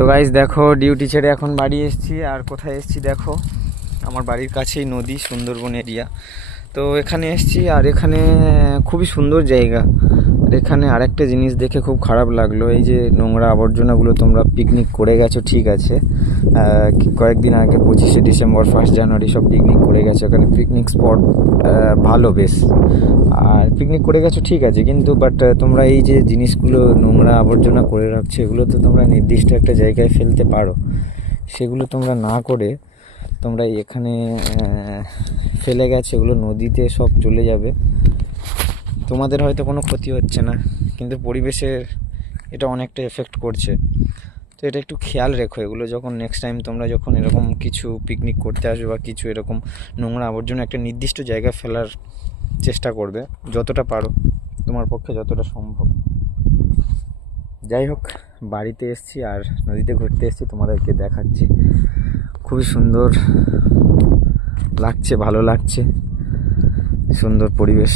তো গাইস দেখো, ডিউটি ছেড়ে এখন বাড়ি এসেছি। আর কোথায় এসেছি দেখো, আমার বাড়ির কাছেই নদী, সুন্দরবন এরিয়া। তো এখানে এসেছি, আর এখানে খুবই সুন্দর জায়গা। আর এখানে আরেকটা জিনিস দেখে খুব খারাপ লাগলো, এই যে নোংরা আবর্জনাগুলো। তোমরা পিকনিক করে গেছো ঠিক আছে, কয়েকদিন আগে 25শে ডিসেম্বর 1 জানুয়ারি সব পিকনিক করে গেছো, এখানে পিকনিক স্পট ভালো বেশ। আর পিকনিক করে গেছো ঠিক আছে, কিন্তু বাট তোমরা এই যে জিনিসগুলো নোংরা আবর্জনা করে রাখছো, এগুলো তো তোমরা নির্দিষ্ট একটা জায়গায় ফেলতে পারো। সেগুলো তোমরা না করে তোমরা এখানে ফেলে গেছো, এগুলো নদীতে সব চলে যাবে। তোমাদের হয়তো কোনো ক্ষতি হচ্ছে না, কিন্তু পরিবেশের এটা অনেকটা এফেক্ট করছে। তো এটা একটু খেয়াল রেখো, এগুলো যখন নেক্সট টাইম তোমরা যখন এরকম কিছু পিকনিক করতে আসবে বা কিছু এরকম নোংরা আবর্জনা একটা নির্দিষ্ট জায়গায় ফেলার চেষ্টা করবে যতটা পারো, তোমার পক্ষে যতটা সম্ভব। যাই হোক, বাড়িতে এসেছি আর নদীতে ঘুরতে এসেছি, তোমাদেরকে দেখাচ্ছি। খুবই সুন্দর লাগছে, ভালো লাগছে, সুন্দর পরিবেশ।